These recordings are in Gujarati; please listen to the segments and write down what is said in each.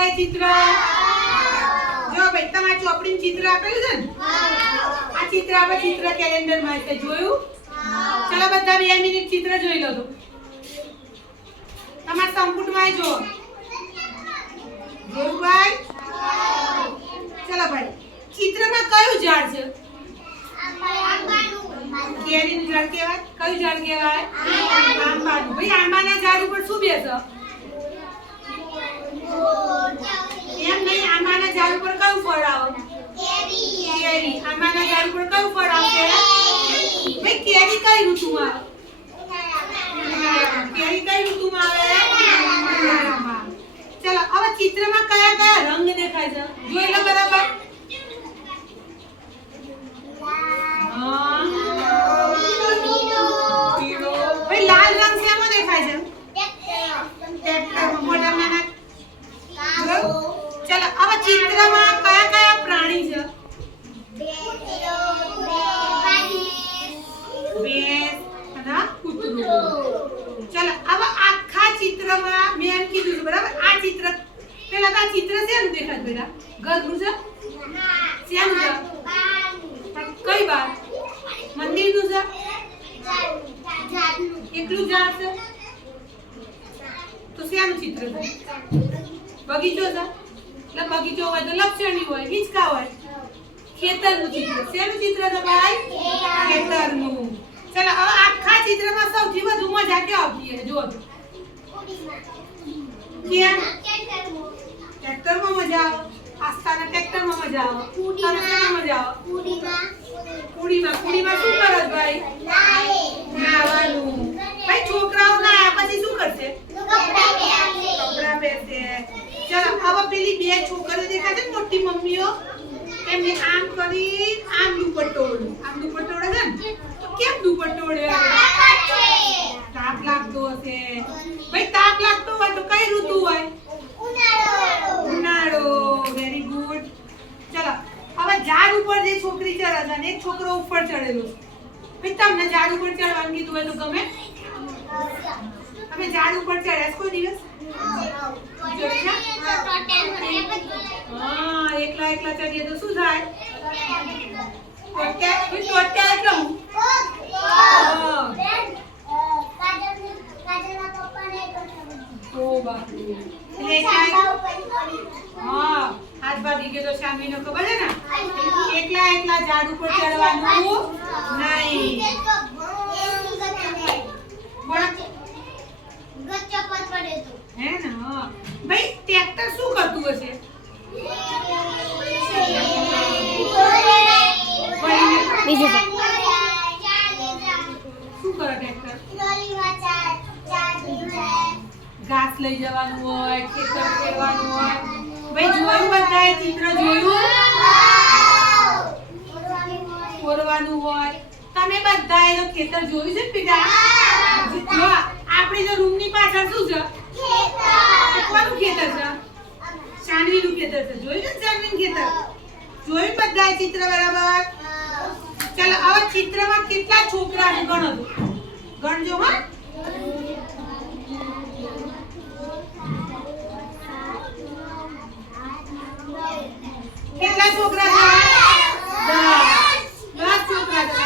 બધાએ ચિત્ર. જો ભાઈ, તમારે ચોપડી ચિત્ર આપેલું છે ને? આ ચિત્ર આપણે ચિત્ર કેલેન્ડરમાં છે જોયું? ચલો બધા બે મિનિટ ચિત્ર જોઈ લો તો. તમારા સંપુટમાં જો. જોયું ભાઈ? ચલો ભાઈ, ચિત્રમાં કયું ઝાડ છે? કેરીનું ઝાડ કહેવાય? કયું ઝાડ કહેવાય? આંબાનું. ભાઈ, આંબાના ઝાડ ઉપર શું બેસે એમ નહીં આંબાના ઝાડ ઉપર કયું ફળ આવે કેરી આંબાના ઝાડ ઉપર કયું ફળ આવશે કેરી કઈ ઋતુમાં આવે? કેરી કઈ ઋતુમાં આવે. ચલો હવે ચિત્રમાં કયા કયા રંગ દેખાય છે? જોઈ લો બરાબર. આ દેખાય બેટા? ઘરનું છે? શેનું છે? કઈ વાત મંદિરનું છે? એકલું ઝાડ છે? તો શેનું ચિત્ર છે? બગીચો છે? એટલે બગીચો હોય તો લક્ષણી હોય, હિંચકા હોય. ખેતરનું ચિત્ર. શેનું ચિત્ર છે ભાઈ? ખેતરનું. ચાલો, હવે આખા ચિત્રમાં સૌથી વધુ મજા કે આવતી હે જો તો. ટ્રેક્ટરમાં મજા આવે. આસ્થાના ટ્રેક્ટરમાં મજા આવે. પૂડીમાં મજા આવે. કુડીમાં. કુડીમાં. શું કરે છે ભાઈ? નાવાનું. ભાઈ છોકરાઓ નાયા પછી શું કરશે? કપડાં પહેરશે. ચાલો હવે પેલી બે છોકરીઓ દેખાય છે મોટી મમ્મીઓ? એમને આમ કરી આમ દુપટ્ટો ઓઢ્યો. આમ દુપટ્ટો ઓળે છે ને? તો કેમ દુપટ્ટો ઓઢ્યો તાપ લાગતો હશે. ભાઈ તાપ લાગતો હોય તો કઈ ઋતુ હોય ઉનાળો વેરી ગુડ ચલો હવે ઝાડ ઉપર જે છોકરી ચડે અને એક છોકરો ઉપર ચડેલો. છે ભાઈ તમને ઝાડ ઉપર ચડવાનું કીધું હોય તો ગમે? તમે ઝાડ ઉપર ચડ્યા કોઈ દિવસ? હા એકલા એકલા ચડીએ તો શું થાય? ટોટ્યા ટોટ્યા એટલે હું. ઓ એટલે હા. હાથ ભાગી ગયો તો શામીનો ખબર છે ને? એકલા એકલા ઝાડ ઉપર ચડવાનું નહીં. હે ને? હા. ભાઈ ટ્રેક્ટર શું કરતું હશે? બીજું શું કરે ટ્રેક્ટર? ઘાસ લઈ જવાનું હોય ખેતર ફેરવાનું હોય. ભાઈ જોયું બધાએ ચિત્ર જોયું? કોરવાનું હોય. તમે બધાએ તો ખેતર જોયું છે ને બેટા જો, આપણે જો રૂમની પાછળ શું છે? કોનું ખેતર છે? શાનવીનું ખેતર છે. જોયું છે ને શાનવીનું ખેતર? જોયું બધાએ ચિત્ર બરાબર? ચાલો હવે ચિત્રમાં કેટલા છોકરા છે? ગણો ગણજો, હા. કેટલા છોકરા છે? દસ. છોકરા છે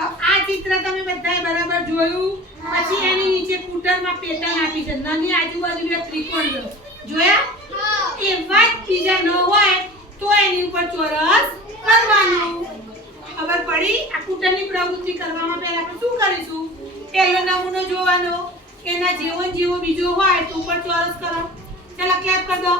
આ ચિત્ર તમે બધાએ બરાબર જોયું? પછી એની નીચે કુટરમાં પેટર્ન આપી છે. નાની આજુબાજુ બે ત્રિકોણ જોયા? એવા જ બીજા ન હોય તો એની ઉપર ચોરસ કરવાનું. ખબર પડી? આ કુટરની પ્રવૃત્તિ કરવામાં પહેલા આપણે શું કરીશું? પહેલો નમૂનો જોવાનો. એના જેવો જેવો બીજો હોય તો ઉપર ચોરસ કરો. ચાલો ક્લેપ કરી દો.